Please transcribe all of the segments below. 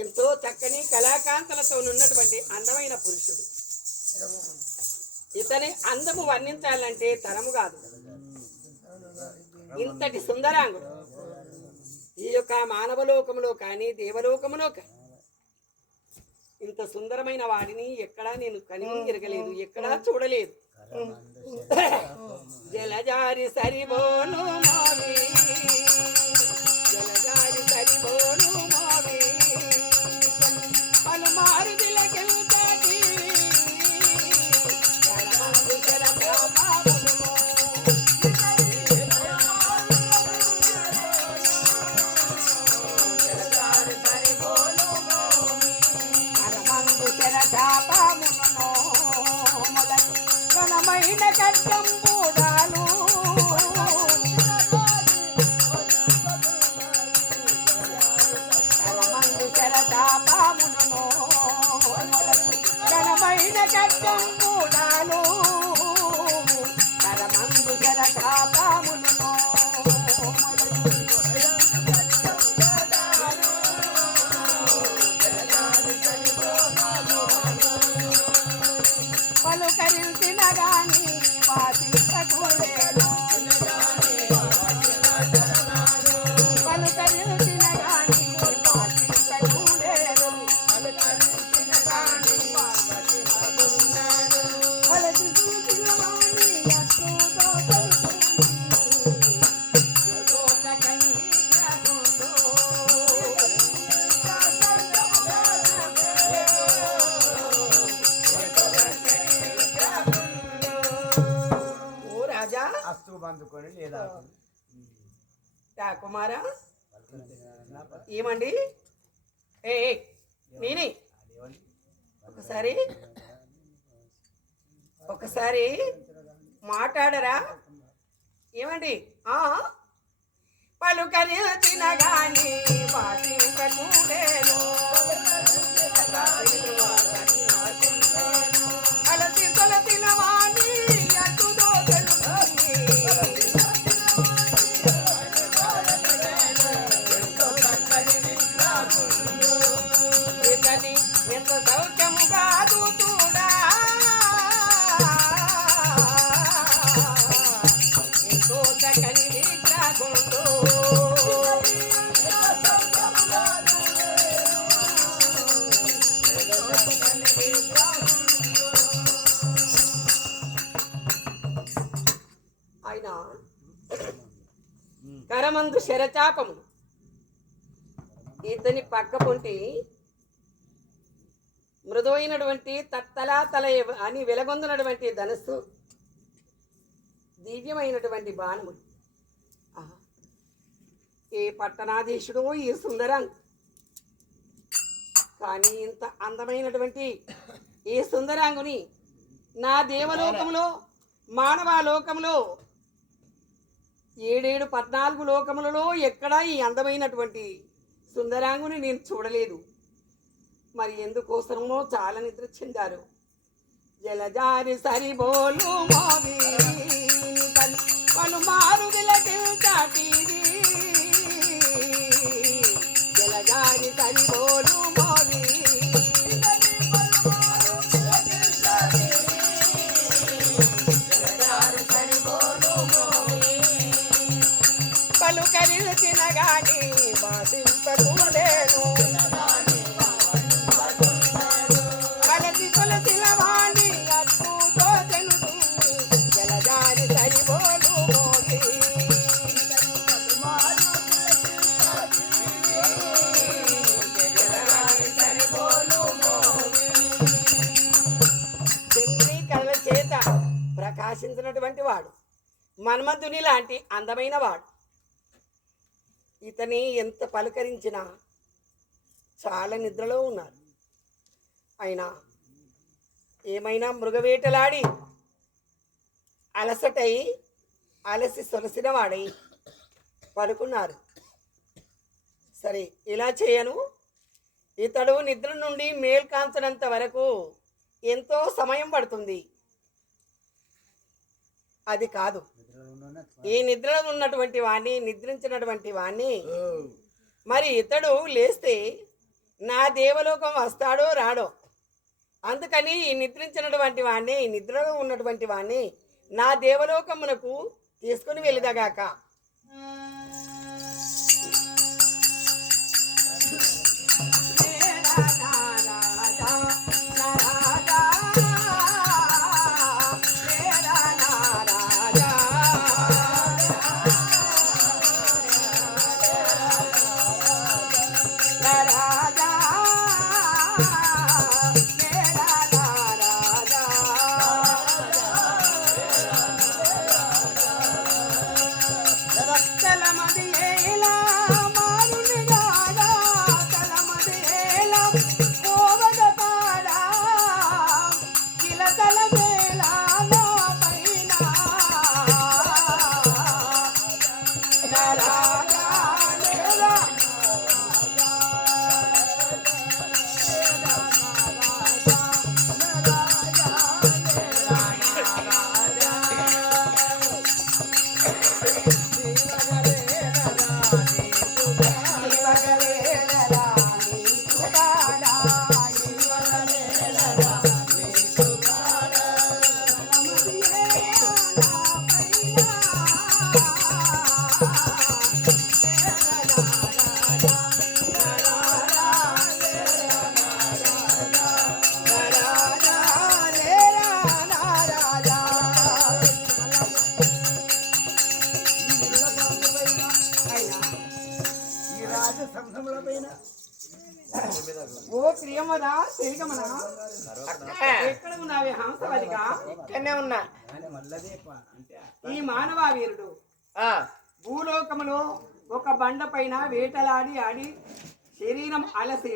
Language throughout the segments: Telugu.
ఎంతో చక్కని కళాకాంతలతో ఉన్నటువంటి అందమైన పురుషుడు. ఇతని అందము వర్ణించాలంటే తరము కాదు. ఇంతటి సుందరాంగుడు ఈ యొక్క మానవలోకములో కానీ దేవలోకములో కానీ ఇంత సుందరమైన వాడిని ఎక్కడా నేను కనివి ఎరగలేదు, ఎక్కడా చూడలేదు. జలజారి సరిబోను మావి, జలజారి సరిబోను మావి, పలుమారు దిలకెళ్తాది కరమందు శరపాపమును. జలజారి సరిబోను కరమందు శరపాపమును మొదటి ఘనమైన కట్టం పూడాలు కరమందు శరపాపమును ఘనమైన కట్టం పూడాలు కరమందు శరపాపమును పలుకరించిన గాని వాసించకూడేను, పలుకరించిన గాని వాసించకూడేను, పలుకరించిన గాని వాసించకూడేను, పలుకరించిన వాణి యశోద కలుగుతుంది, యశోద కనిపించకుండు. అందుకొని లేదా కుమారా ఏమండి? ఏ నేనే ఒకసారి మాట్లాడరా? ఏమండి? పలుకరించిన గాని వాసించకూడేను, అలసి తొలసిన వాణి అటుదో తెలుస్తుంది, ఇతని ఎంత సౌఖ్యము కాదు చూడా, ఎంతో చక్కని విగ్రహుడు. ఆయన కరమందు శరచాపము, ఇతని పక్క పొంటి మృదువైనటువంటి తత్తలా తల అని వెలగొందునటువంటి ధనస్సు, దివ్యమైనటువంటి బాణములు. ఏ పట్టణాధీశుడో ఈ సుందరాంగ్, కానీ ఇంత అందమైనటువంటి ఈ సుందరాంగుని నా దేవలోకంలో మానవలోకంలో 7 14 లోకములలో ఎక్కడా ఈ అందమైనటువంటి సుందరాంగుని నేను చూడలేదు. మరి ఎందుకోసమో చాలా నిద్ర చెందారు. జలజారి సరిబోలు మోవి పలుమారు విలకిల్చాటిది, జలజారి సరిబోలు మోవి పలుకరించిన గాని వాసించకూడేను, కలసి కొలసిన వాణి అట్టుతో తెలుస్తుంది, జలజారి సరిబోలు మోగి చంద్రీకరణ చేత ప్రకాశించినటువంటి వాడు, మన్మధుని లాంటి అందమైన వాడు. ఇతని ఎంత పలకరించినా చాలా నిద్రలో ఉన్నారు. అయినా ఏమైనా మృగవేటలాడి అలసటై అలసి సొలసిన వాడై పడుకున్నారు. సరే, ఇలా చేయను. ఇతడు నిద్ర నుండి మేల్కాంచనంత వరకు ఎంతో సమయం పడుతుంది. అది కాదు. ఈ నిద్రలో ఉన్నటువంటి వాణ్ణి, నిద్రించినటువంటి వాణ్ణి మరి ఇతడు లేస్తే నా దేవలోకం వస్తాడో రాడో, అందుకని ఈ నిద్రించినటువంటి వాణ్ణి, ఈ నిద్రలో ఉన్నటువంటి వాణ్ణి నా దేవలోకమునకు తీసుకుని వెళ్ళదగాక. ఓ ప్రియమదా తెలుగమనా, ఎక్కడ ఉన్నావే హంసవలిగా? ఇక్కడనే ఉన్నా. ఈ మానవ వీరుడు భూలోకములో ఒక బండ పైన వేటలాడి ఆడి శరీరం అలసి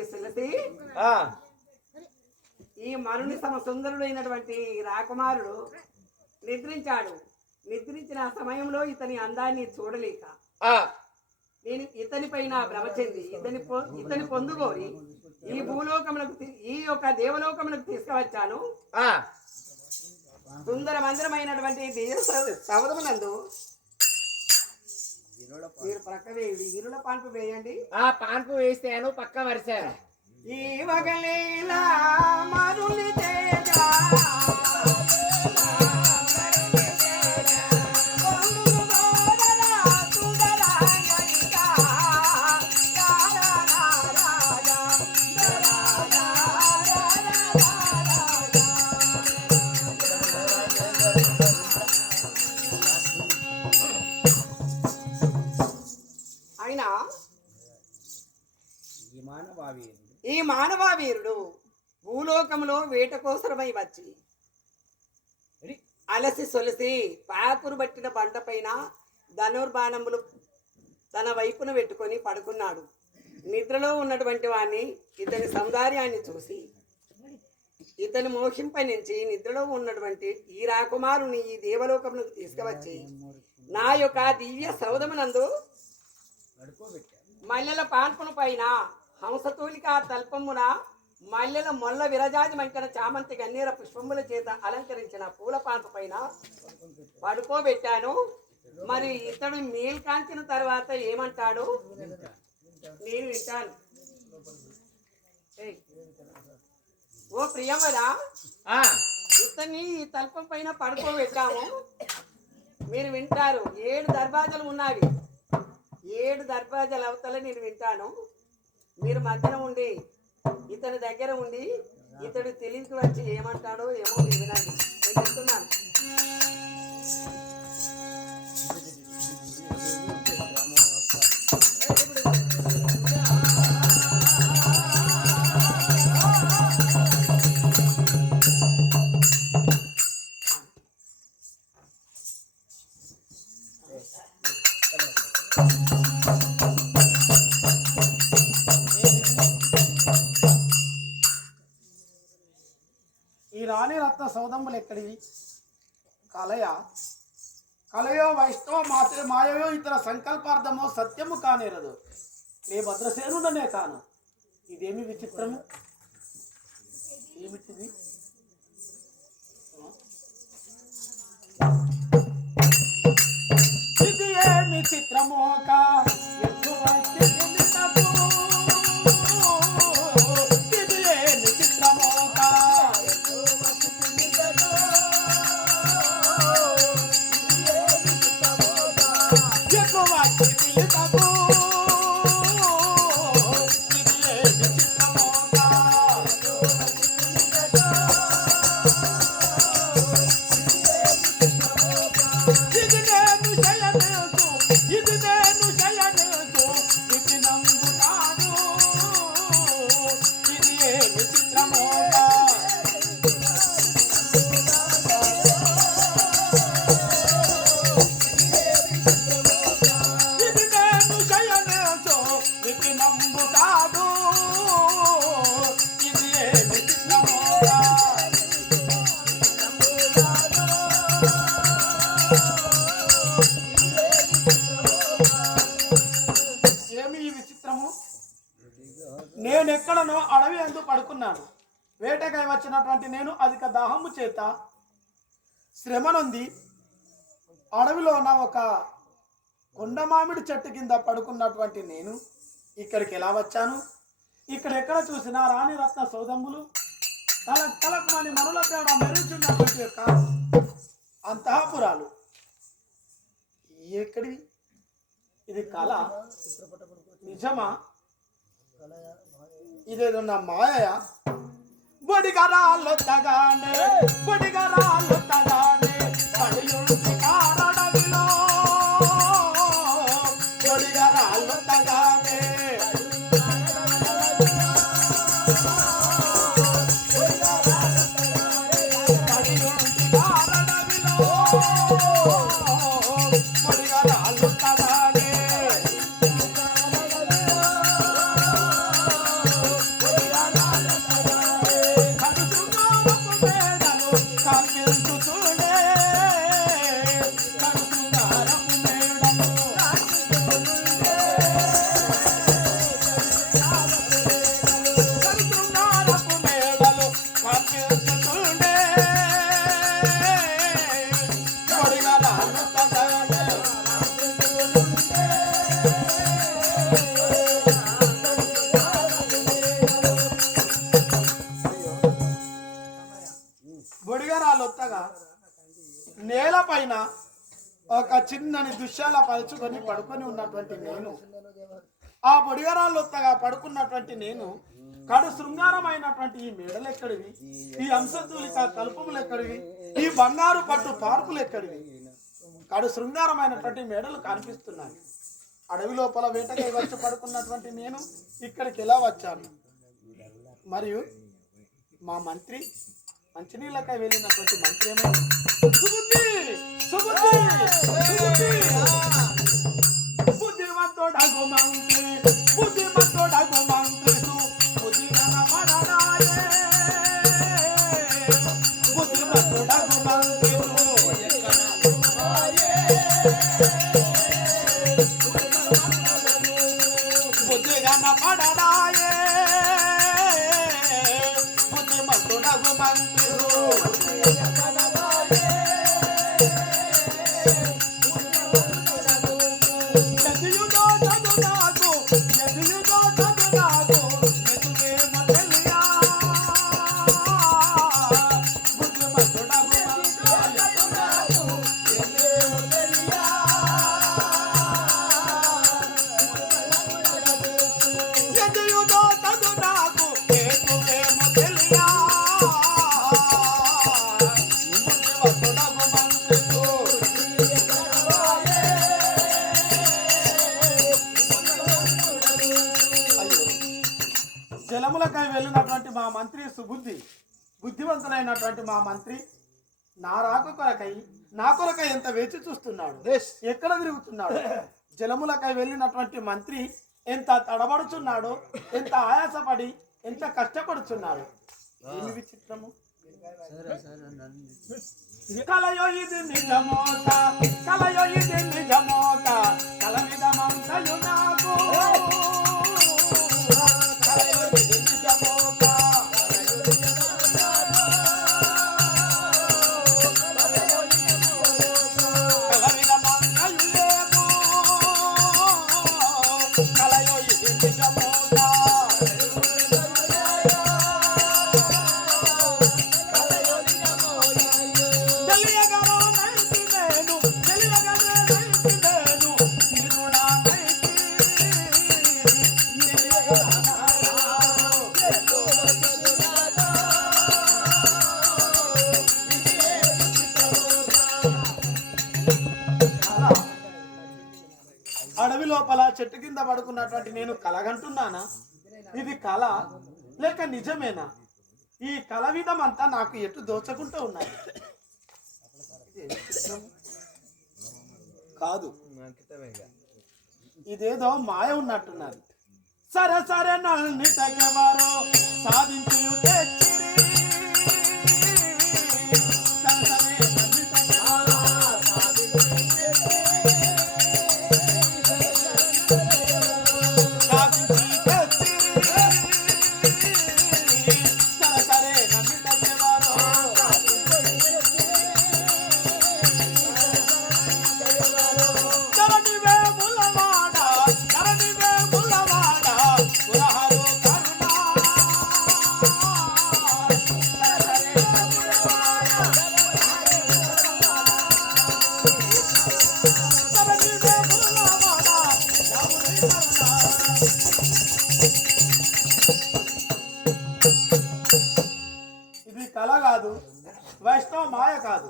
ఈ మరుని సమ సుందరుడైనటువంటి రాకుమారుడు నిద్రించాడు. నిద్రించిన సమయంలో ఇతని అందాన్ని చూడలేక నేను ఇతని పైన భ్రమ చెంది ఇతని పొందుకోరి ఈ భూలోకములకు, ఈ యొక్క దేవలోకములకు తీసుకువచ్చాను. సుందర మందిరమైనటువంటి సవదమునందు మీరు ప్రక్క వేయండి, ఇరుల పాన్పు వేయండి. ఆ పాన్పు వేస్తాను, పక్క వరిసాను. ఈ వగలేలా మరులి తేజ ఈ మానవ వీరుడు భూలోకంలో వేట కోసరమై వచ్చి అలసి సొలసి పాకురు పట్టిన బండ పైన ధనుర్బాణములు తన వైపున పెట్టుకొని పడుకున్నాడు. నిద్రలో ఉన్నటువంటి వాణ్ణి, ఇతని సౌందర్యాన్ని చూసి ఇతని మోహింపనించి నిద్రలో ఉన్నటువంటి ఈ రాకుమారుని ఈ దేవలోకమునకు తీసుకువచ్చి నా యొక్క దివ్య సౌధమునందు మల్లెల పాన్పును పైన హంసతూలిక తల్పమున మల్లెల మొల్ల విరజాజి మంకన చామంతి గన్నేర పుష్పముల చేత అలంకరించిన పూల పాన్పు పైన పడుకోబెట్టాను. మరి ఇతడు మేల్కాంచిన తర్వాత ఏమంటాడు నేను వింటాను. ఓ ప్రియమరా, ఇతన్ని ఈ తల్పం పైన పడుకోబెట్టాము, మీరు వింటారు. 7 దర్వాజలు ఉన్నవి, 7 దర్వాజల అవతల నేను వింటాను. మీరు మధ్యన ఉండి ఇతని దగ్గర ఉండి ఇతడు తెలివికి వచ్చి ఏమంటాడో ఏమో మీరు వినండి. నేను చెప్తున్నాను. రాణి రత్న సౌదములు ఎక్కడివి? కలయో వైష్ణవ మాయయో ఇతర సంకల్పార్థమో సత్యము కానేరదు. నే భద్రసేనుడనే కాను. ఇదేమి విచిత్రము? ఏమిటిది? చిత్రమోక ఎటువంటి విచిత్రము ఇది ఏమి చిత్రమోక ఎక్కువ చిత్రము ఇది ఏమి చిత్రమోక ఇది నేను శయనించు ఇది నేను శయనించు విపినంబు కాదు ఇది ఏమి చిత్రమోక ఇది నేను శయనించు విపినంబు కాదు ఇది ఏమి చిత్రమోక ఏమి ఈ విచిత్రము నేనెక్కడనో అడవి అందు పడుకున్నాను వేటకై వచ్చినటువంటి నేను అధిక దాహము చేత శ్రమ నొంది అడవిలో ఉన్న ఒక కొండ మామిడి చెట్టు కింద పడుకున్నటువంటి నేను ఇక్కడికి ఎలా వచ్చాను ఇక్కడ ఎక్కడ చూసినా రాణి రత్న సౌదంబులు తలక్ తలక్ మని మనుల తేడా మెరుచున్నటువంటి యొక్క అంతఃపురాలు ఎక్కడివి ఇది కళ నిజమా ఇదేదో నా మాయ బొడిగరాలొత్తగానే పడియుంటి కారడవిలో బొడిగరాలొత్తగానే పడియుంటి కారడవిలో బొడిగరాలొత్తగానే బొడిగరాలొత్తగా నేల పైన ఒక చిన్నని దుశ్శాల పరుచుకొని పడుకొని ఉన్నటువంటి నేను ఆ బొడిగరాలొత్తగా పడుకున్నటువంటి నేను కడు శృంగారమైనటువంటి ఈ మేడలు ఎక్కడివి ఈ అంశతూలిక కల్పములు ఎక్కడివి ఈ బంగారు పట్టు పార్పులు ఎక్కడివి కడు శృంగారమైనటువంటి మేడలు కనిపిస్తున్నాయి అడవి లోపల వేటకై వచ్చి పడుకున్నటువంటి నేను ఇక్కడికి ఎలా వచ్చాను మరియు మా మంత్రి మంచినీళ్ళకై వెళ్ళినటువంటి మంత్రి ఏమో బుద్ధిమంతుడగు మంత్రి బుద్ధిమంతుడగు మంత్రి బుద్ధిమంతుడగు మంత్రి బుద్ధిగన పడడాయే బుద్ధిమంతుడగు మంత్రి జలములకై వెళ్ళినటువంటి మా మంత్రి సుబుద్ధి బుద్ధివంతులైనటువంటి మా మంత్రి నా రాక కొరకై నా కొరకై ఎంత వేచి చూస్తున్నాడు ఎక్కడ తిరుగుతున్నాడు జలములకై వెళ్ళినటువంటి మంత్రి ఎంత తడబడుచున్నాడో ఎంత ఆయాసపడి ఎంత కష్టపడుచున్నాడు ఏమి విచిత్రము కలయో ఇది నిజమోక కలయో ఇది నిజమోక కల నిజమంతయు నాకు కలయో ఇది నిజమోక కల నిజమంతయు లేము లోపల చెట్టు కింద పడుకున్నటువంటి నేను కలగంటున్నానా? ఇది కళ లేక నిజమేనా? ఈ కళ విధం అంతా నాకు ఎటు దోచకుంటూ ఉన్నాయి. కాదు, ఇదేదో మాయ ఉన్నట్టున్నది. సరే సరే నల్ని తగ్గవారో సాధించి తెచ్చిరి. సరే సరే నల్ని తగ్గవారో సాధించి తెచ్చిరి. సరే సరే నల్ని తగ్గవారో కరణివే ముల్లవాడ కరణివే ముల్లవాడ పురహరు కరుణా. కరణివే ముల్లవాడ రాముని కరుణా. ఇది కళ కాదు, వైష్ణవ మాయ కాదు.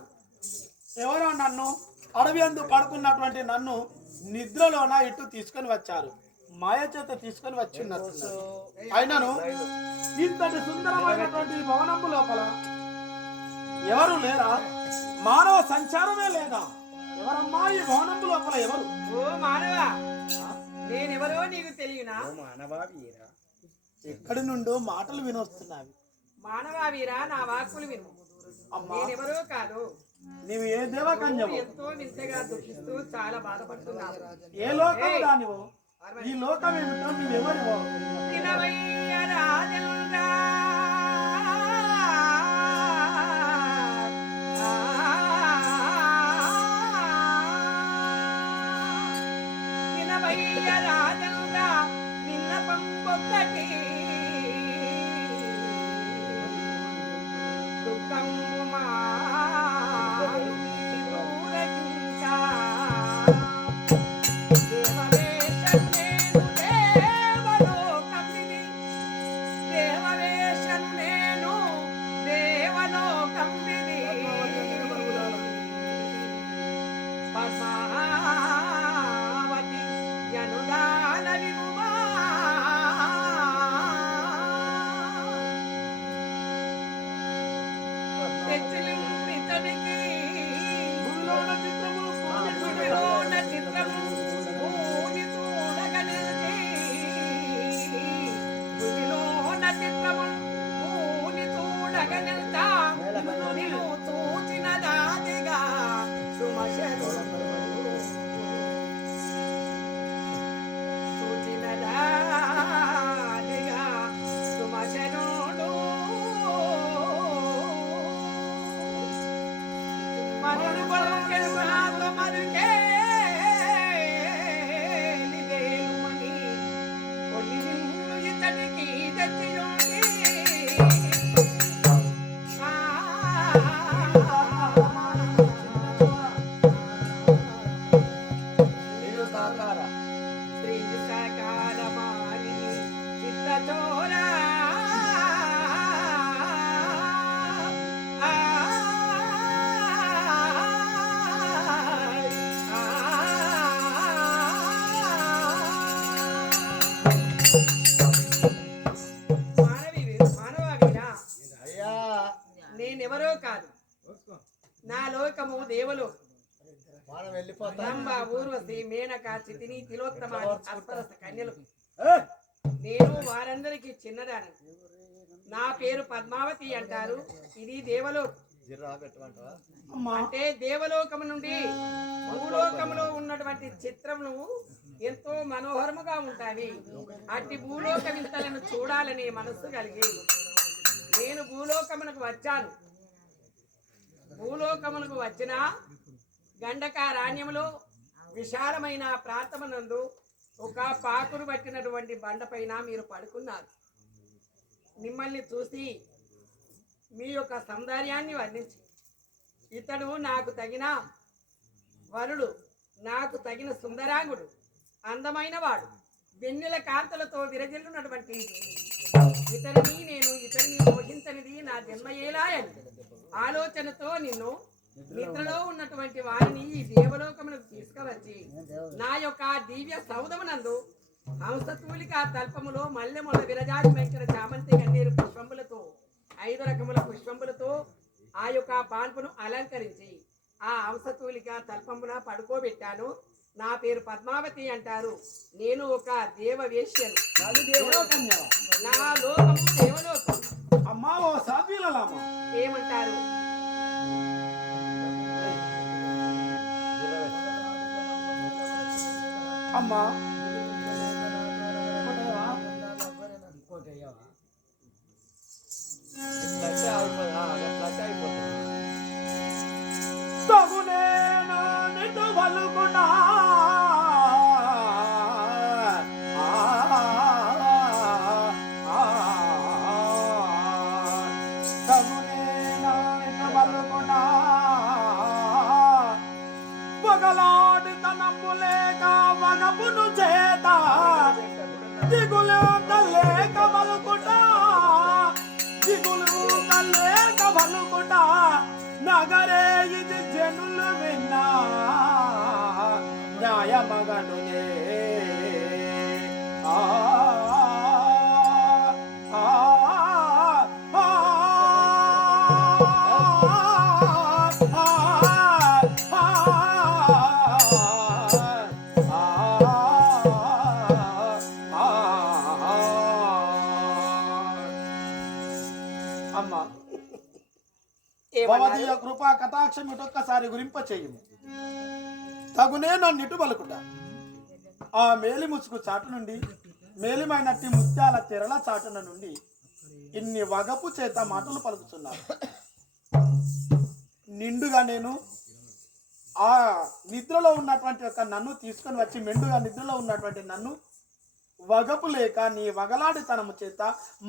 ఎవరో నన్ను అడవి అందు పడుకున్నటువంటి నన్ను నిద్రలోన ఇటు తీసుకొని వచ్చారు. మాయ చేత తీసుకొని వచ్చిన్నారు. అయినను ఇంతటి సుందరమైనటువంటి భవనము లోపల ఎవరు లేరా? మానవ సంచారమే లేదా? ఎవరమ్మా ఈ భవనము లోపల ఎవరు? ఓ మానవ, నేనెవరో నీకు తెలియనా? ఎక్కడి నుండో మాటలు వినొస్తున్నావి. మానవా వీరా, నా వాక్కులు విను. అమ్మా, నేనెవరో కాదు. నీవు ఏ దేవకన్యవు? ఎంతో వింతగా దుఃఖిస్తూ చాలా బాధపడుతున్నావు. ఏ లోకం దానివో? ఈ లోకం ఏమిటో నీవెవరివో? వినవయ్య రాజేంద్రా, వినవయ్య రాజేంద్రా, విన్నపం ఒక్కటి దుఃఖము మారురగించా. దేవవేషం నేను దేవలోకమిది, దేవవేషం నేను దేవలోకమిది. పద్మావతి యనుదాన వినుమా. తెచ్చిలింతడికి భూమిలోన చిత్రము భూమిలోన చిత్రము భూమి చూడగలిగి, భూమిలోన చిత్రము భూమి చూడగలిగా. నిన్ను చూచిన దాదిగా సుమశరు, చూచిన దాదిగా సుమశరుడు. మరుడు కొడుకెను నాతో మరుకేలిదేలుమని కొన్ని నిన్ను ఇతడికి తెచ్చియోని. శ్రీ సకాల మారి చిత్తచోరా. మానవీరా, నేనెవరో కాదు. నా లోకము దేవలోకం. రంభ, ఊర్వశి, మేనక, చితిని, తిలోత్తమాని అప్సరస కన్యలు. నేను వారందరికీ చిన్నదాని. నా పేరు పద్మావతి అంటారు. ఇది దేవలోకం. అంటే దేవలోకము నుండి భూలోకములో ఉన్నటువంటి చిత్రములు ఎంతో మనోహరముగా ఉంటాయి. అట్టి భూలోక వింతలను చూడాలనే మనస్సు కలిగి నేను భూలోకమునకు వచ్చాను. భూలోకమునకు వచ్చిన గండకారణ్యములో విశాలమైన ప్రాంతమునందు ఒక పాకురు పట్టినటువంటి బండపైన మీరు పడుకున్నారు. మిమ్మల్ని చూసి మీ యొక్క సౌందర్యాన్ని వర్ణించి, ఇతడు నాకు తగిన వరుడు, నాకు తగిన సుందరాంగుడు, అందమైన వాడు, వెన్నెల కాంతలతో విరజిల్లున్నటువంటి ఇతడిని మోహించనిది నా జన్మయేలా అని ఆలోచనతో నిన్ను నిద్రలో ఉన్నటువంటి అటువంటి వారిని ఈ దేవలోకమునకు తీసుకువచ్చి నా యొక్క దివ్య సౌధమునందు హంసతూలిక తల్పములో మల్లెముల విరజాజి వెంకట చామంతి గన్నేరు పుష్పములతో 5 రకముల పుష్పములతో ఆ యొక్క పాన్పును అలంకరించి ఆ హంసతూలిక తల్పమున పడుకోబెట్టాను. నా పేరు పద్మావతి అంటారు. నేను ఒక దేవవేశ్యను. దేవకన్యవా? నా లోకము దేవలోకం. అమ్మా ఓ సాధ్యులమ్మ, ఏమంటారు? అమ్మా తగునేనా నిన్ను వలుకున్నా తగునేనా నిన్ను వలుకున్నా పగలాడి తనములేక వనపును చేత దిగులు తల్లేక వలుకుటా దిగులు తల్లేక వలుకుటా నగరే ఇది జనులు విన్నా న్యాయమగనులే ఆ ఆ ఆ అమ్మా భవదీయ కృపా కటాక్షం ఇటొక్కసారి గురింప చెయ్యము. తగునే నన్ను ఇటు పలుకుట. ఆ మేలి ముసుగు చాటు నుండి మేలిమైనట్టి ముత్యాల తెరల చాటున నుండి ఇన్ని వగపు చేత మాటలు పలుకుతున్నారు. నిండుగా నేను ఆ నిద్రలో ఉన్నటువంటి ఒక నన్ను తీసుకొని వచ్చి మెండుగా నిద్రలో ఉన్నటువంటి నన్ను వగపు లేక నీ వగలాడితనము చేత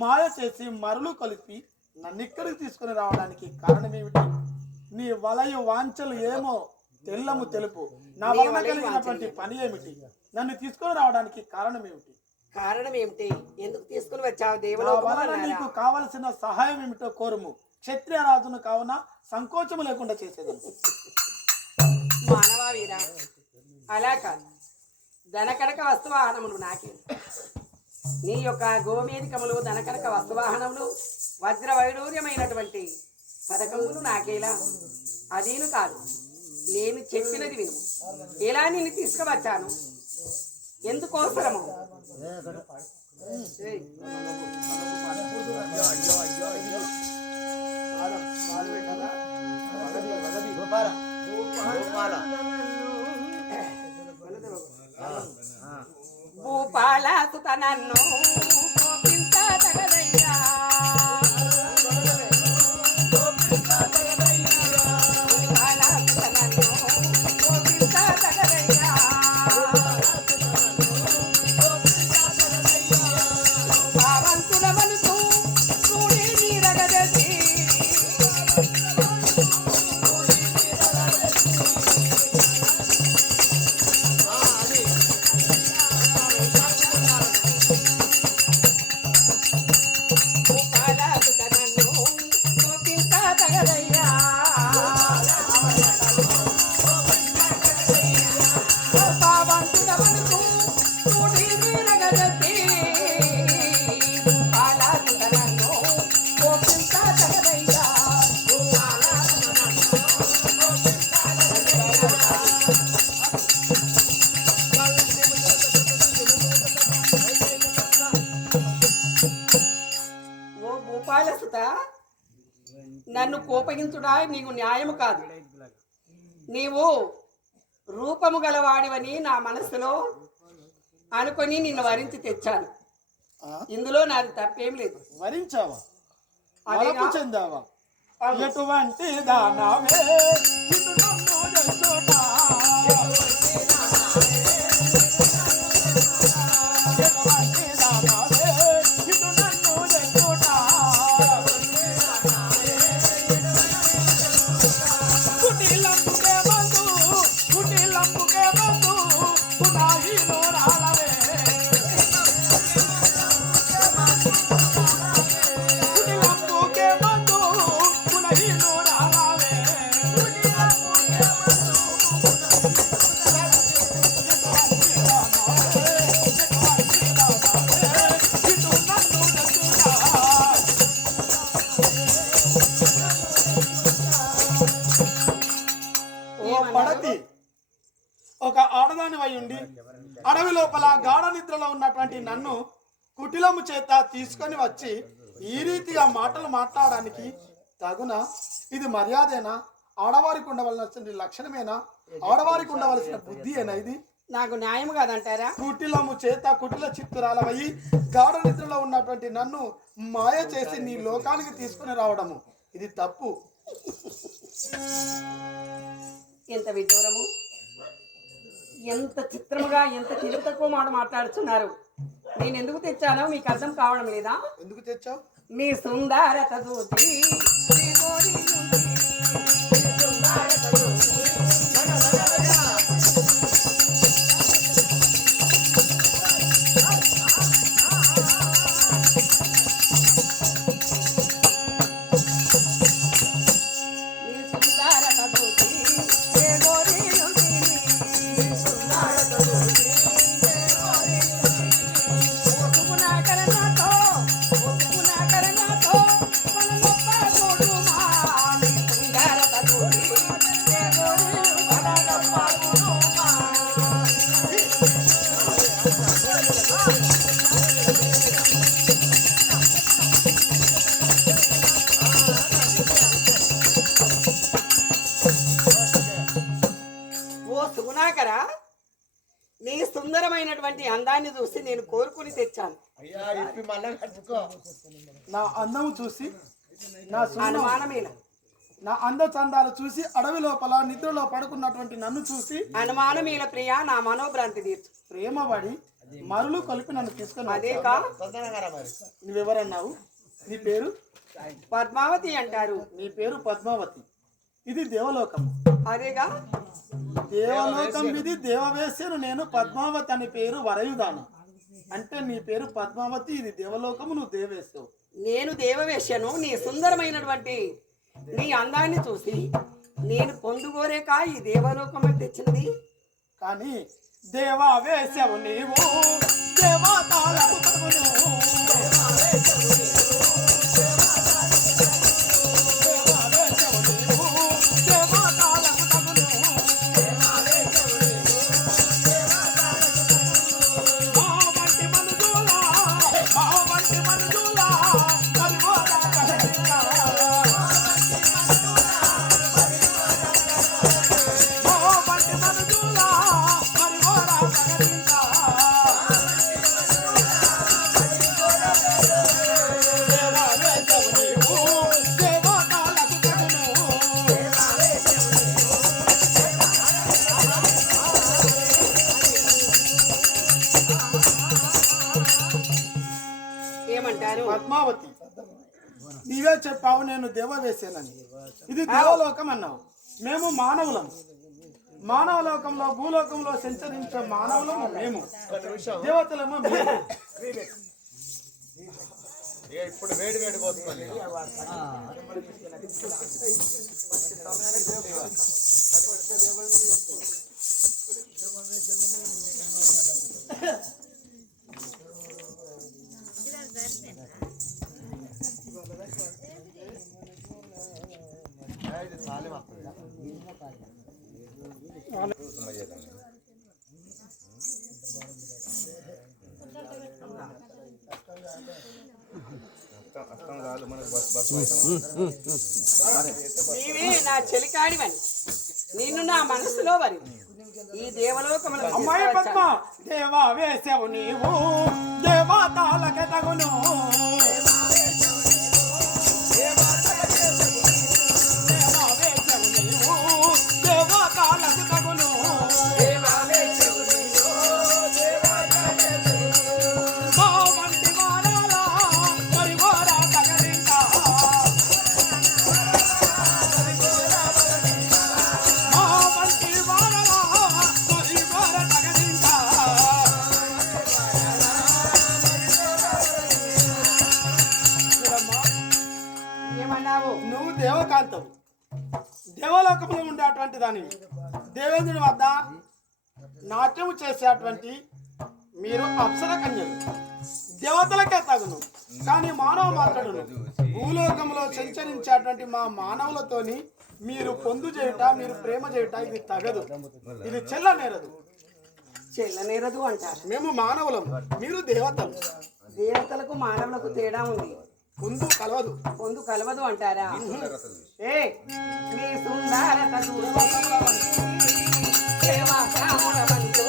మాయ చేసి మరులు కలిపి నన్ను ఇక్కడికి తీసుకుని రావడానికి కారణమేమిటి? నీ వలయు వాంఛలు ఏమో తెల్లము తెలుపు. నా వలన కలిగినటువంటి పని ఏమిటి? నన్ను తీసుకుని రావడానికి కారణం ఏమిటి? కారణం ఏమిటి? ఎందుకు తీసుకుని వచ్చావు? నా దేవలోకము వలన నీకు కావలసిన సహాయం ఏమిటో కోరుము. క్షత్రియ రాజును కావున సంకోచము లేకుండా చేసేదాన్ని. మానవా వీరా, అలా కాదు. ధనకనక వస్తువాహనములు నాకే. నీ యొక్క గోమేధికములు ధనకనక వస్తువాహనములు వజ్ర వైడూర్యమైనటువంటి పథకములు నాకేలా? అదేను కాదు, నేను చెప్పినది విను. ఎలా నిన్ను తీసుకువచ్చాను, ఎందుకోసరము? భూపాల సుత నన్ను కోపించదగదయ్యా. భూపాల సుత నన్ను కోపించదగదయ్యా. భావంతుల మనసు చూడి నీరగదసి నన్ను కోపగించుడా నీకు న్యాయము కాదు. నీవు రూపము గలవాడివని నా మనసులో అనుకొని నిన్ను వరించి తెచ్చాను. ఇందులో నాది తప్పేం లేదు. వరించావా? వలపు చెందావా? ఎటువంటి దానవే ఇటు నన్ను జల్చుటా. ఎటువంటి దానవే ఇటు నన్ను జల్చుటా. కుటిలంబుకే బంధు కుటిలంబుకే బంధు కునాయి నోరాలవే. కుటిలంబుకే బంధు కునాయి నోరాలవే. పడతి ఒక ఆడదాని వై ఉండి అడవి లోపల గాఢ నిద్రలో ఉన్నటువంటి నన్ను కుటిలము చేత తీసుకొని వచ్చి ఈ రీతిగా మాటలు మాట్లాడడానికి తగున? ఇది మర్యాదేనా? ఆడవారికి ఉండవలసిన లక్షణమేనా? ఆడవారికి ఉండవలసిన బుద్ధియేనా ఇది? నాకు న్యాయం కాదంటారా? కుటిలము చేత కుటిల చిత్తురాలవయ్యి గాఢ నిద్రలో ఉన్నటువంటి నన్ను మాయ చేసి నీ లోకానికి తీసుకుని రావడము ఇది తప్పు. ఎంత విదూరము, ఎంత చిత్రముగా, ఎంత తెలివి తక్కువ మాట మాట్లాడుతున్నారు. నేను ఎందుకు తెచ్చానో మీకు అర్థం కావడం లేదా? ఎందుకు తెచ్చావు? మీ సుందరత చూసి మీ గోరి చూసి, మీ సుందరత చూసి. మీ సుందరత చూసి మీ గోరి చూసి, మీ సుందరత చూసి మీ గోరి చూసి. ఓసుకునా కరణతో, ఓసుకునా కరణతో మన గొప్ప కొడుమా. మీ సుందరత చూసి మీ గోరి మన గొప్ప కొడుమా. ఓ సుగుణాకర, నీ సుందరమైనటువంటి అందాన్ని చూసి నేను కోరుకుని తెచ్చాను. అయ్యా ఇప్పి మళ్ళా కట్టుకో. నా అందము చూసి, నా సుందరం, అనుమానమేనా? నా అంద చందాలు చూసి అడవి లోపల నిద్రలో పడుకున్నటువంటి నన్ను చూసి అనుమానమేల ప్రియ, నా మనోభ్రాంతి తీర్చు. ప్రేమపడి మరులు కలిపి నన్ను తీసుకుని అదేకా తొందరగా రా మరి. నువ్వెవరన్నావు? నీ పేరు? పద్మావతి అంటారు. నీ పేరు పద్మావతి. ఇది దేవలోకం. అదేగా దేవలోకం ఇది దేవవేశ్యను. నేను పద్మావతి అని పేరు వరయుదాను. అంటే నీ పేరు పద్మావతి, ఇది దేవలోకము, నువ్వు దేవేశ్యవు. నేను దేవవేశ్యను. నీ సుందరమైనటువంటి నీ అందాన్ని చూసి నేను పొందుకోరేక ఈ దేవలోకం తెచ్చినది. కానీ దేవవేశ్యవు నీవు, దేవతాలకు తగును. దేవవేశ్యవు నీవు, దేవతాలకు తగును. మా వంటి మనుజులా, మా వంటి మనుజులా మరిగోరా కదలికా. మా వంటి మనుజులా మరిగోరా కదలికా. దేవవేశ్యవు నీవు, దేవతాలకు తగును. ఏమంటారు? పద్మావతి, నీవే చెప్పావు నేను దేవవేశ్యనని. ఇది దేవలోకం అన్నావు. మేము మానవులం. మానవ లోకంలో, భూలోకంలో సంచరించే మానవులము మేము, దేవతలము మేము. ఏ ఇప్పుడు వేడి వేడి పోతుంది. ఇది చాలే వస్తుంది. నీవే నా చెలికాడివని, నిన్ను నా మనసులో వరి ఈ దేవలోకముల అమ్మాయి పద్మ, దేవవేశ్యవు నీవు, దేవతాలకే తగును. దేవవేశ్యవు నీవు, దేవతాలకు తగును. మా వంటి వారాలా మరిగోరా తగలింకా. మా వంటి వారాలా మరిగోరా తగలింకా. చూడమ్మా, ఏమన్నావు? నువ్వు దేవకాంతవు, దేవలోకంలో ఉండేటువంటి దానివి. దేవేంద్రుని వద్ద నాట్యము చేసేటువంటి మీరు అప్సర కన్యలు, దేవతలకే తగును. కానీ మానవ మాత్రుడును భూలోకంలో సంచరించేటువంటి మా మానవులతోని మీరు పొందు చేయుట, మీరు ప్రేమ చేయుట ఇది తగదు, ఇది చెల్లనేరదు. చెల్లనేరదు అంటారు. మేము మానవులం, మీరు దేవతలు. దేవతలకు మానవులకు తేడా ఉంది. పొందు కలవదు. పొందు కలవదు అంటారా? ఏ మీ సుందరత చూసి దేవతాముడవంతు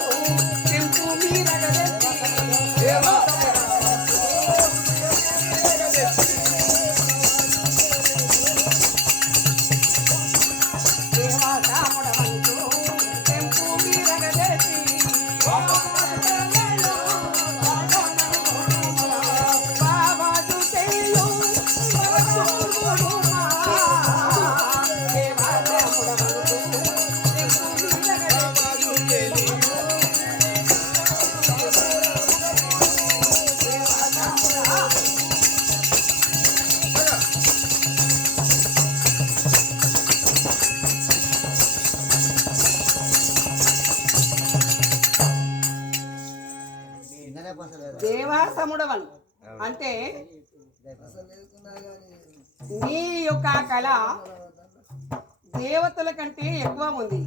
తెంపు మీరగదెత్తి దేవతాముడవంతు తెంపు మీరగదెత్తి బాబాజు తేలు దేవాసముడవన్ అంటే నీ యొక్క కళ దేవతల కంటే ఎక్కువ ఉంది.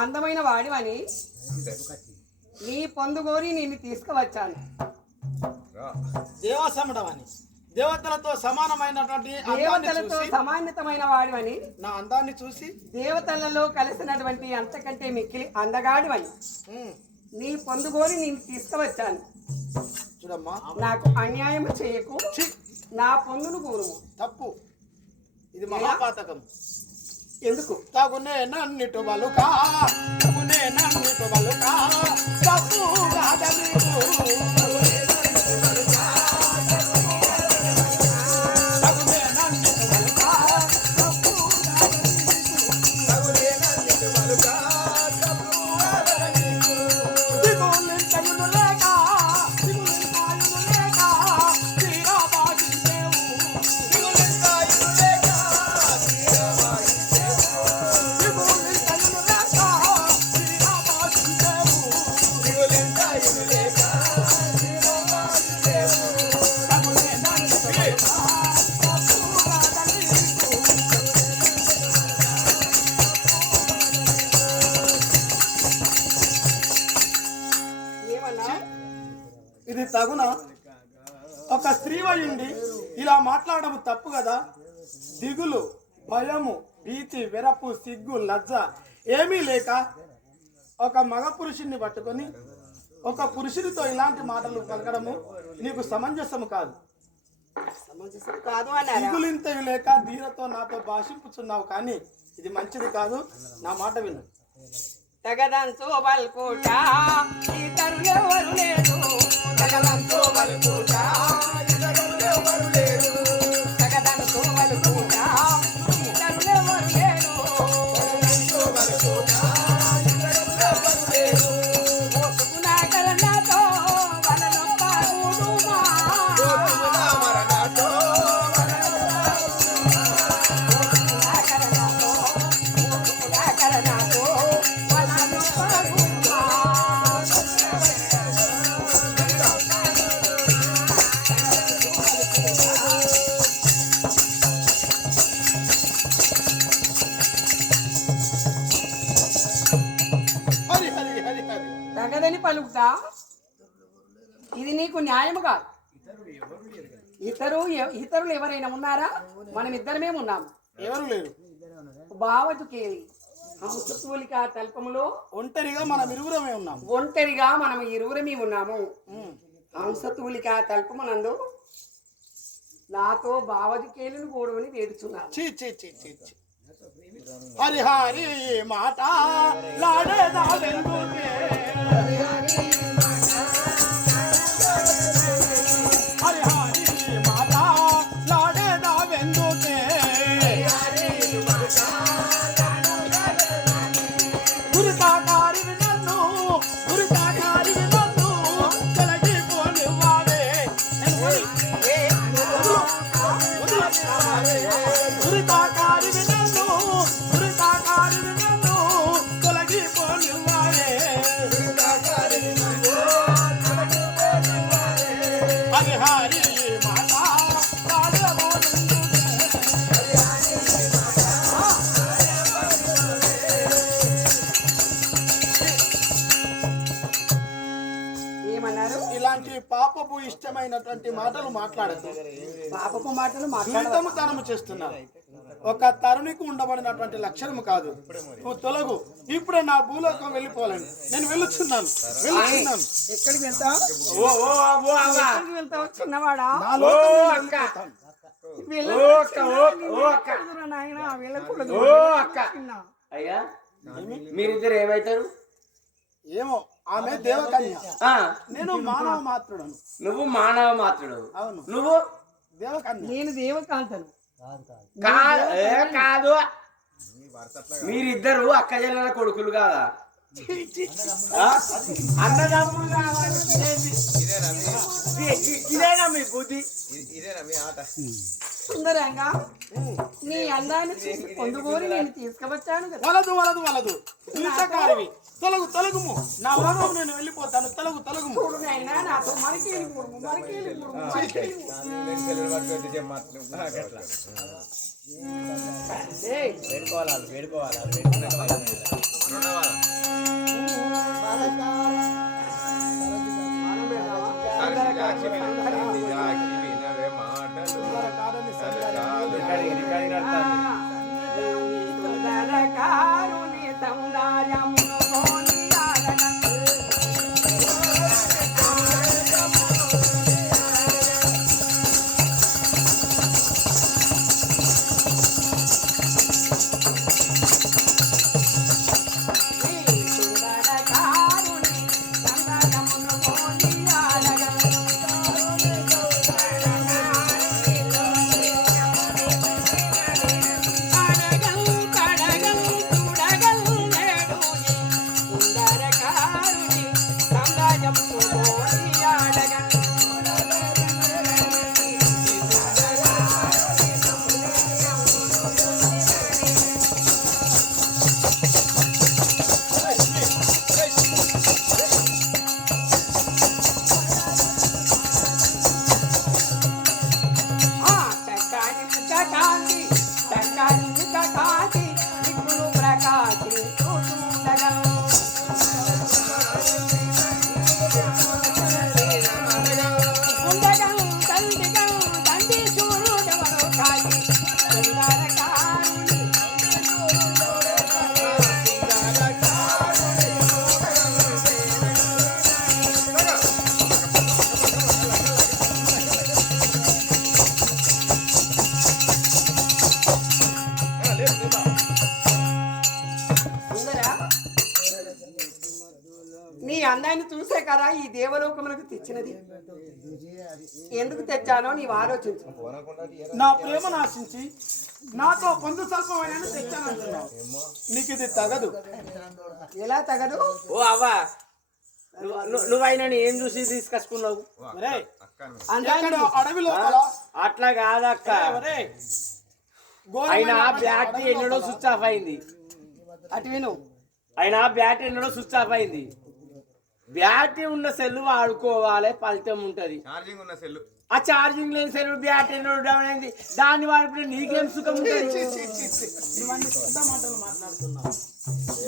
అందమైన వాడివని నీ పొందుగోరి నేను తీసుకువచ్చాను. దేవాసముడవని దేవతలతో సమానమైనటువంటి దేవతలతో సమానతమైన వాడివని, నా అందాన్ని చూసి దేవతలలో కలిసినటువంటి అంతకంటే మిక్కిలి అందగాడివని నీ పొందుగోరి నేను తీసుకువచ్చాను. చూడమ్మా, నాకు అన్యాయం చేయకు, నా పొందును కూరుము. తప్పు, ఇది మహాపాతకం. ఎందుకు? తగునే నన్నిటు బలుకా, తగునే నన్నిటు బలుకా, తప్పు కాదనికు. తగునే నన్నిటు బలుకా, తప్పు కాదనికు. తగునే నన్నిటు బలుకా, తప్పు కాదనికు. దిగులింతయును లేక, దిగులింతాయును లేక, తీరబాజించేవు. దిగులింతాయును లేక, తీరబాజించేవు. దిగులింతయును లేక, తీరబాజించేవు. దిగులింతాయును లేక, తీరబాజించేవు. తగునే నన్నిటు బలుకా, తప్పు కాదనికు. ఏమన్నా? ఇది తగున? ఒక స్త్రీవయుండి ఇలా మాట్లాడము తప్పు కదా. దిగులు, భయము, భీతి, వెరపు, సిగ్గు, లజ్జ ఏమీ లేక ఒక మగ పురుషుణ్ణి పట్టుకొని ఒక పురుషునితో ఇలాంటి మాటలు పలకడము నీకు సమంజసము కాదు. సమంజసం కాదు అన్నారా? దిగులింతయు లేక ధీరతో నాతో భాషింపుచున్నావు, కానీ ఇది మంచిది కాదు. నా మాట విను. తగదంతో బల్కోట ఇతరులెవరు లేరు. తగదంతో బల్కోట ఇతరులెవరు లేరు. తగదంతో బల్కోట ఇతరులెవరు లేరు. తగదంతో బల్కోట ఇతరులెవరు లేరు. మోసుకున్న కరణతో వలనొప్ప కూడుమా. మోసుకున్న మరణతో తగదని పలుకుతా. ఇది నీకు న్యాయము కాదు. ఇతరులు ఎవరైనా ఉన్నారా? మనం ఇద్దరమే ఉన్నాము. ఎవరు లేరు. బావజుకేలి హంసతూలిక తల్పములో ఒంటరిగా మనం ఇరువురమే ఉన్నాము. ఒంటరిగా మనం ఇరువురమే ఉన్నాము. హంసతూలిక తల్పమునందు నాతో బావజుకేలిని గోడువని వేడుచున్నాను. చీ చీ చీ చీ చీ. హరి హరి మాట లాడేదా వెందుకే. హరి హరి మాట లాడేదా వెందుకే. గురుతాకారివి నన్ను, గురుతాకారివి నన్ను తొలగిపోనివ్వావే. గురుతాకారివి నన్ను, గురుతాకారివి నన్ను తొలగిపోనివ్వావే. గురుతాకారివి నన్ను పాపపు ఇష్టమైనటువంటి మాటలు మాట్లాడదు. పాపపు మాటలు దురితము తనము చేస్తున్నారు. ఒక తరుణికి ఉండబడినటువంటి లక్షణము కాదు. నువ్వు తొలగు. ఇప్పుడే నా భూలోకం వెళ్ళిపోలేను. నేను వెళ్తున్నాను. ఎక్కడికి వెళ్తావు? ఓ ఓ ఓ అవ్వ. ఎక్కడికి వెళ్తావు చిన్నవాడా? నా లోకం ఓ నేను అక్క. వెళ్ళిపోతాను. ఓ అక్క, ఓ అక్క. నాయనా వెళ్ళకూడదు. ఓ అక్క. అయ్యా మీరిద్దరు ఏమైతారు? ఏమో ఆమె దేవకన్య, ఆ, నేను మానవ మాత్రుడను. నువ్వు మానవ మాత్రుడు. అవును, నువ్వు దేవకన్య. నేను దేవకాంతను. కాదు, మీరిద్దరు అక్క చెల్లెల కొడుకులు కాదా? ఆ? అన్నదమ్ములు కావాలి. ఇదేనా మీ బుద్ధి? ఇదేనా మీ ఆట? సుందరంగా నీ అందాన్ని చూసి పొందుకోని నేను తీసుకువచ్చాను కదా. వలదు వలదు వలదు. దురితకారివి. తొలగు తొలగుము. నా లోకం నేను వెళ్ళిపోతాను. తొలగు తొలగుము. చూడు నాయనా నాతో మరికేలి కుడుము మరికేలి కుడుము మరికేలి సుందరకారుని సౌందర్యమును కొనియాడగను. నీ అందాన్ని చూసే కదా ఈ దేవలోకములకు తెచ్చినది. ఎందుకు తెచ్చానో నీవు ఆలోచించు. నా ప్రేమ నాశించి నాతో పొందు స్వల్పమైన తెచ్చానంటున్నావు. నీకు ఇది తగదు. ఎలా తగదు? ఓ అవ్వ, నువ్వైనా ఏం చూసి తీసుకొచ్చుకున్నావు? ఒరేయ్, అందాన్ని ఎక్కడ అడవి లోపల అట్లా కాదక్క. ఒరేయ్, ఆయన ఘోరమైన బ్యాటరీ ఎన్నడో స్విచ్ ఆఫ్ అయింది. అటు విను. ఆయన బ్యాటరీ ఎన్నడో స్విచ్ ఆఫ్ అయింది. బ్యాటరీ ఉన్న సెల్ వాడుకోవాలి, ఫలితం ఉంటది. ఛార్జింగ్ ఉన్న సెల్. ఆ ఛార్జింగ్ లేని సెల్ బ్యాటరీ ఎన్నడో డౌన్ అయింది. దాన్ని వాడుకుంటే నీకేం సుఖం ఉంటుంది? నువ్వన్నీ పెద్ద మాటలు మాట్లాడుతున్నావు.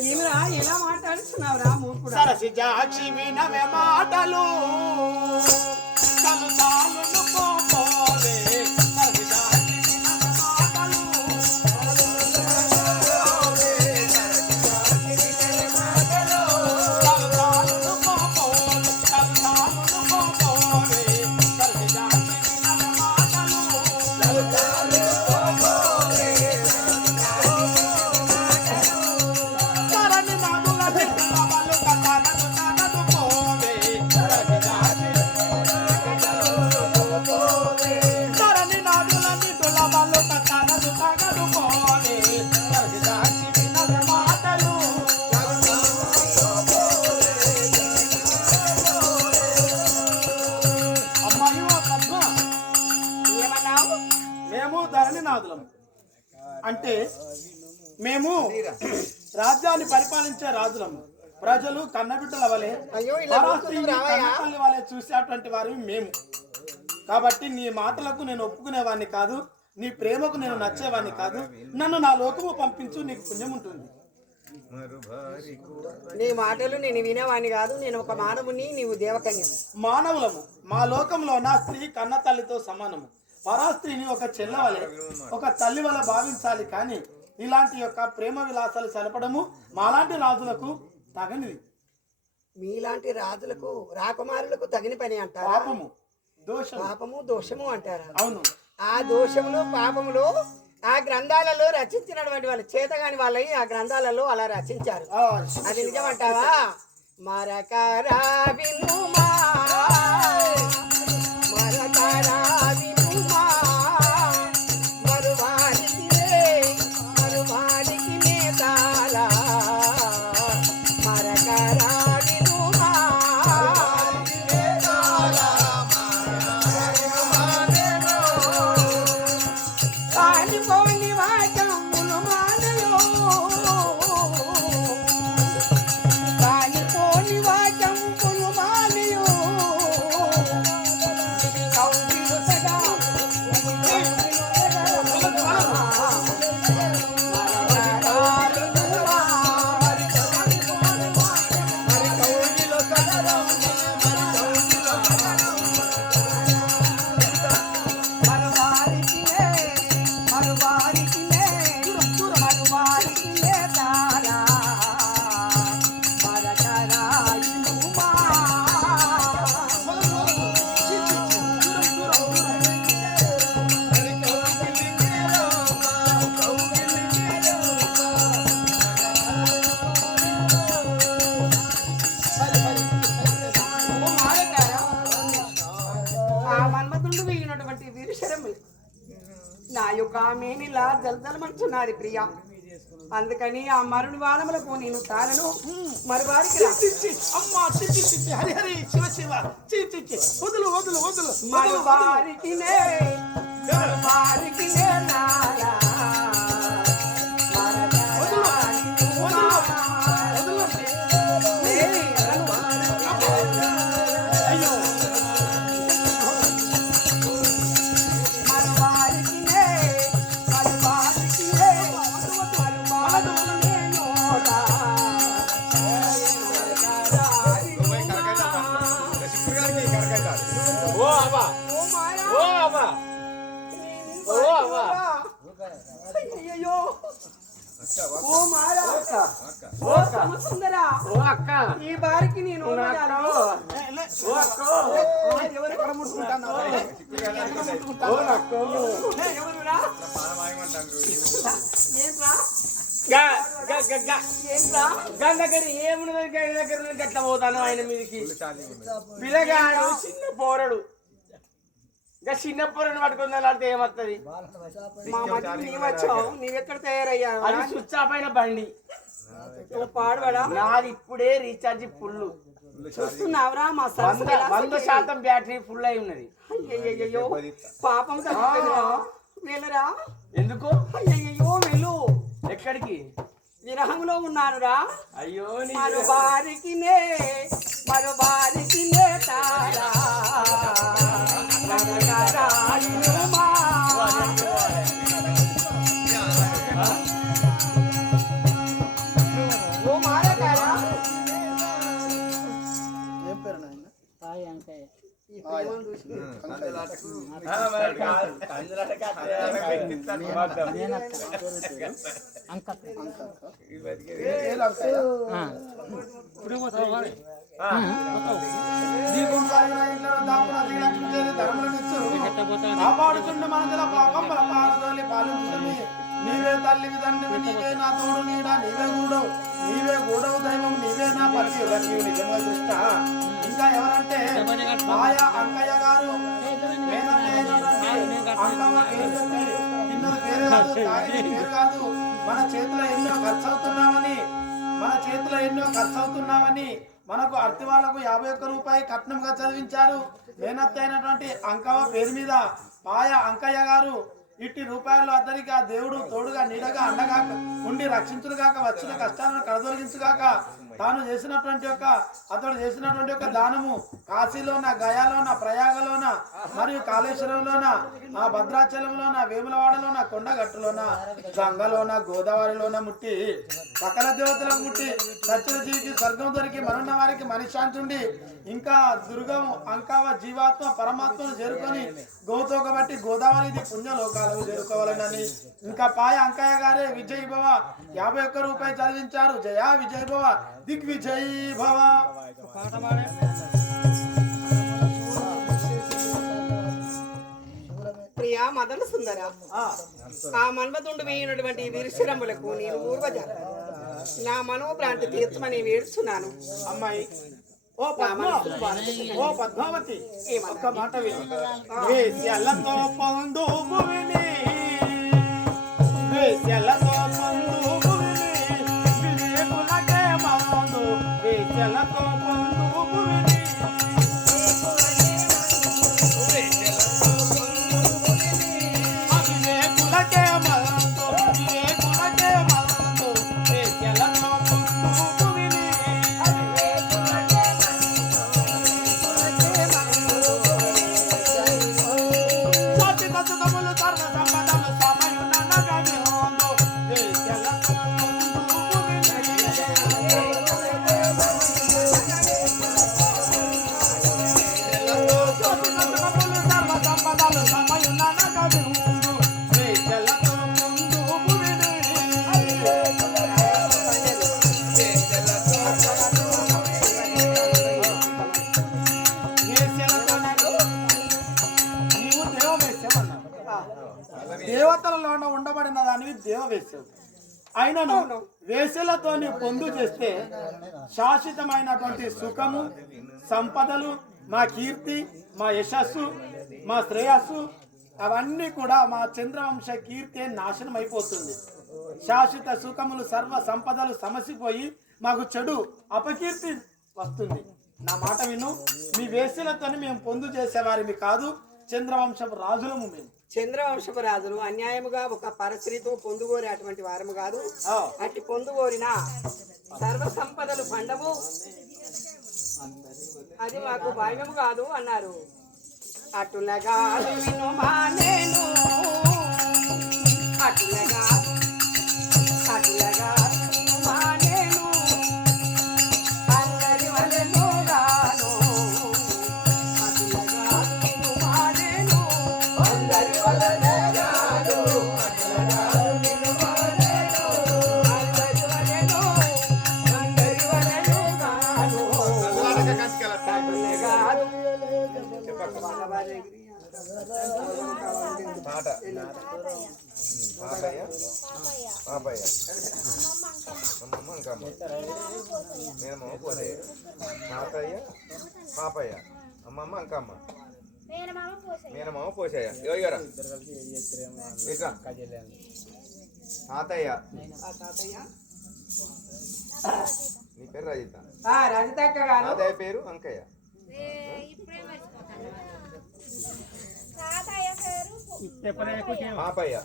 ఏమిరా ఎలా మాట్లాడుతున్నావురా మూర్ఖుడా? సరసిజాక్షి వినవే మాటలు కలుతాలును పోపోవే. సరసిజాక్షి వినవే మాటలు కలుతాలును పోపోవే. కలుతాలును పోపోవే. సరసిజాక్షి వినవే మాటలు కలుతాలును పోపోవే. సరణి నాదుల బిడ్డల వాళ్ళు కథనదు తగదు పోవే. సరణి నాదుల బిడ్డల వాళ్ళు కథనదు తగదు పోవే. సరసిజాక్షి వినవే మాటలు అమ్మాయి ఓ పద్మ, ఏమన్నావు? మేము ధరణినాథులం. అంటే మేము రాజ్యాన్ని పరిపాలించే రాజులము. ప్రజలు కన్నబిడ్డల వలె అయ్యో, ఇలా పరాస్త్రీని కూర్చుందువు రావయ్యా? కన్నతల్లి వలె చూసేటువంటి వారు మేము. కాబట్టి నీ మాటలకు నేను ఒప్పుకునేవాడిని కాదు. నీ ప్రేమకు నేను నచ్చేవాడిని కాదు. నన్ను నా లోకము పంపించు, నీకు పుణ్యం ఉంటుంది. నీ మాటలు నేను వినేవాణ్ణి కాదు. నేను ఒక మానవుని, నీవు దేవకన్య. మానవులము మా లోకంలో నా స్త్రీ కన్న తల్లితో సమానము. పరాస్త్రీని ఒక చెల్లవలే, ఒక తల్లి వల్ల భావించాలి. కానీ ఇలాంటి యొక్క ప్రేమ విలాసాలు సలపడము మాలాంటి రాజులకు తగనిది. మీలాంటి రాజులకు రాకుమారులకు తగిన పని అంటారు. పాపము దోషము. పాపము దోషము అంటారు. అవును. ఆ దోషములు పాపములు ఆ గ్రంథాలలో రచించినటువంటి వాళ్ళు చేతగాని వాళ్ళని ఆ గ్రంథాలలో అలా రచించారు. అది నిజమంటావా? మరకరా వినుమా, మరకరా వినుమా, మరువారికి నేతాల మరకరా వినుమా. కానిపోని వాచములు మానయో, కానిపోని వాచములు మానయో, కౌగిలు సదా నా యొక్క మేనిలా జలజలమంటున్నది ప్రియా. అందుకని ఆ మరుని వానములకు నేను తానను మరువారికి హరి హరి శివ శివ వదులు వదులు వదులు మరువారికి నాలా అయ్యో ఓ మారా ఓ సమసుందరా ఓ అక్క ఈ బారికి నేను ఎవరెక్కడ ముట్టుకుంటాను? ఎవరురా ఏంట్రా ఏంట్రా దగ్గర ఏమున్నది దగ్గర నుంచి ఎట్లా పోతాను ఆయన మీదకి. పిల్లగాడు చిన్న పోరడు, ఇంకా చిన్న పొరను పట్టుకుని అలాంటి ఏమవుతుంది? మా మధ్య నీవు వచ్చావు, నీవెక్కడ తయారయ్యావు? అది స్విచ్ ఆఫ్ అయిన బండి. నువ్వు పాడవడా? నాది ఇప్పుడే రీఛార్జ్ ఫుల్. చూస్తున్నావురా మా 100% బ్యాటరీ ఫుల్ అయి ఉన్నది. అయ్యయ్యో పాపం వెళ్ళరా. ఎందుకు? అయ్యయ్యో వెళ్ళు. ఎక్కడికి? విరహంలో ఉన్నానురా. అయ్యో మరో బారికి తారా ఓ మారకారా. ఏం పేరు నాయన? ఈ ప్రేమను చూసి కాపాడుతుండే మనసుల పాపంబల పారదోలి పాలించుతుంది. నీవే తల్లివి తండ్రివి, నీవే నా తోడు నీడ, నీవే గూడవు దైవం, నీవే నా పతి నిజంగా దృష్ట. ఇంకా ఎవరంటే మాయా అంకయ్య గారు, పేరు కాదు. మన చేతిలో ఎన్నో ఖర్చు అవుతున్నామని మనకు అర్తి వాళ్లకు 51 రూపాయలు కట్నంగా చదివించారు. మేనత్త అయినటువంటి అంకవ పేరు మీద పాయ అంకయ్య గారు ఇట్టి రూపాయలు అందరికి ఆ దేవుడు తోడుగా నీడగా అండగా ఉండి రక్షించుగాక, వచ్చిన కష్టాలను కడదొలగించుగాక. తాను చేసినటువంటి అతడు చేసినటువంటి దానము కాశీలోన, గయాలోన, ప్రయాగలోన, మరియు కాళేశ్వరంలోన, ఆ భద్రాచలంలోన, వేములవాడలోన, కొండగట్టులోన, గంగలోన, గోదావరిలోన ముట్టి సకల దేవతలకు ముట్టి సత్యుల జీవికి స్వర్గం దొరికి మనున్న వారికి మనశ్శాంతి ఉండి ఇంకా దుర్గం అంకావ జీవాత్మ పరమాత్మను చేరుకొని గోతోక బట్టి గోదావరి పుణ్యలోకాలకు చేరుకోవాలని ఇంకా పాయ అంకయ్య గారే విజయ్ భవ 51 రూపాయలు చదివించారు. జయా విజయ్ భవ, దిగ్విజయ్ భవ. ప్రియా మదన సుందర, ఆ మన్మధుండు వేయినటువంటి వీరశిరములకు నేను పూర్వజ నా మనోభ్రాంతి తీర్చమని వేడుచున్నాను. అమ్మాయి ఓ పద్మావతి, ఒక్క మాట విని. వేశ్యలతో పొందు భూమిని, వేశ్యలతో పొందు భూమిని, వివేకులకే మందు, వేశ్యలతో పొందు భూమిని, వివేకులకే మందు, వివేకులకే మందు, వేశ్యలతో పొందు భూమిని. సుఖములు సర్వ సంపదలు సమయున నగమి హోందు, వేశ్యలతో పొందు భూమిని. సుఖములు సర్వ సంపదలు సమయున నగమి హోందు, వేశ్యలతో పొందు భూమిని. నీవు దేవవేశ్యం అన్నావు. దేవతలలోన ఉండబడిన దానివి దేవవేశ్యం అయినను వేశ్యలతోని పొందు చేస్తే శాశ్వతమైనటువంటి సుఖము, సంపదలు, మా కీర్తి, మా యశస్సు, మా శ్రేయస్సు అవన్నీ కూడా మా చంద్రవంశ కీర్తి నాశనం అయిపోతుంది. శాశ్వత సుఖములు సర్వ సంపదలు సమసిపోయి మాకు చెడు అపకీర్తి వస్తుంది. నా మాట విను. మీ వేశ్యలతోని మేము పొందు చేసేవారిమి కాదు, చంద్రవంశపు రాజులము మేము. చంద్రవంశపు రాజులు అన్యాయముగా ఒక పరస్త్రీతో పొందుకోరే అటువంటి వారము కాదు. అట్టి పొందుకోరిన సర్వ సంపదలు పండవు, అది మాకు భాగ్యము కాదు అన్నారు. అటులగా వినుమా నేను, అటులగా వినుమా నేను, అందరి వలెను గాను, అటులగా వినుమా నేను, అందరి వలెను గాను, అటులగా వినుమా నేను, అందరి వలెను గాను, అటులగా మాట పాపయ్య, పాపయ్య, అమ్మమ్మ అంకమ్మ, మేనమామ పోసయ్య. తాతయ్య, పాపయ్య, అమ్మమ్మ అంకమ్మ, మేనమామ పోసయ్య. ఇవ్వరా ఇట్లా. తాతయ్య, నీ పేరు రజిత. రజితక్క గారు. తాతయ్య పేరు అంకయ్య. పాపయ్య,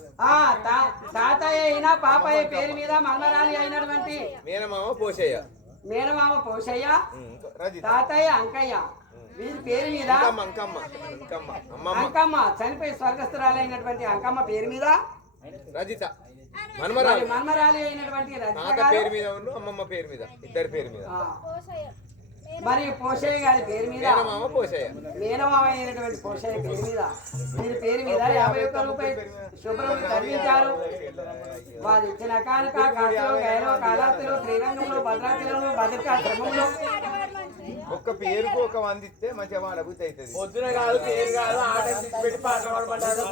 తాతయ్య అయినా పాపయ్య పేరు మీద మన్మరాలి అయినటువంటి మేనమామ పోసయ్య. మేనమామ పోషయ్య, రజిత, తాతయ్య అంకయ్య, వీరి పేరు మీద అంకమ్మ, అంకమ్మ, అమ్మమ్మ అంకమ్మ చనిపోయి స్వర్గస్థురాలైనటువంటి అంకమ్మ పేరు మీద రజిత, మన్మరాలు, మన్మరాలి అయినటువంటి తాత రజిత పేరు మీద ఉన్న అమ్మమ్మ పేరు మీద, ఇద్దరి పేరు మీద. మరి పోషయ్య గారి పేరు మీద మేనమామ పోసయ్య. మేనమామ అయినటువంటి పోషయ్య పేరు మీద వీరి పేరు మీద 51 రూపాయలు శుభ్రం చదివించారు. వారు ఇచ్చిన కానుక కాశీలో, గయలో, కాళహస్తిలో, శ్రీరంగంలో, భద్రాచలంలో, భద్రకాశ్రమంలో ఒక్క పేరుకు ఒక 100 ఇస్తే మంచిగా వాడబుద్ధి అవుతుంది. పొద్దున కాదు, పేరు కాదు, ఆట పెట్టి పాట పాడమంటారు.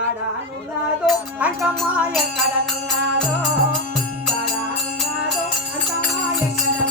యాడానున్నాదో అంకమ్మ ఎక్కడనున్నాదో, యాడానున్నాదో అంకమ్మ ఎక్కడ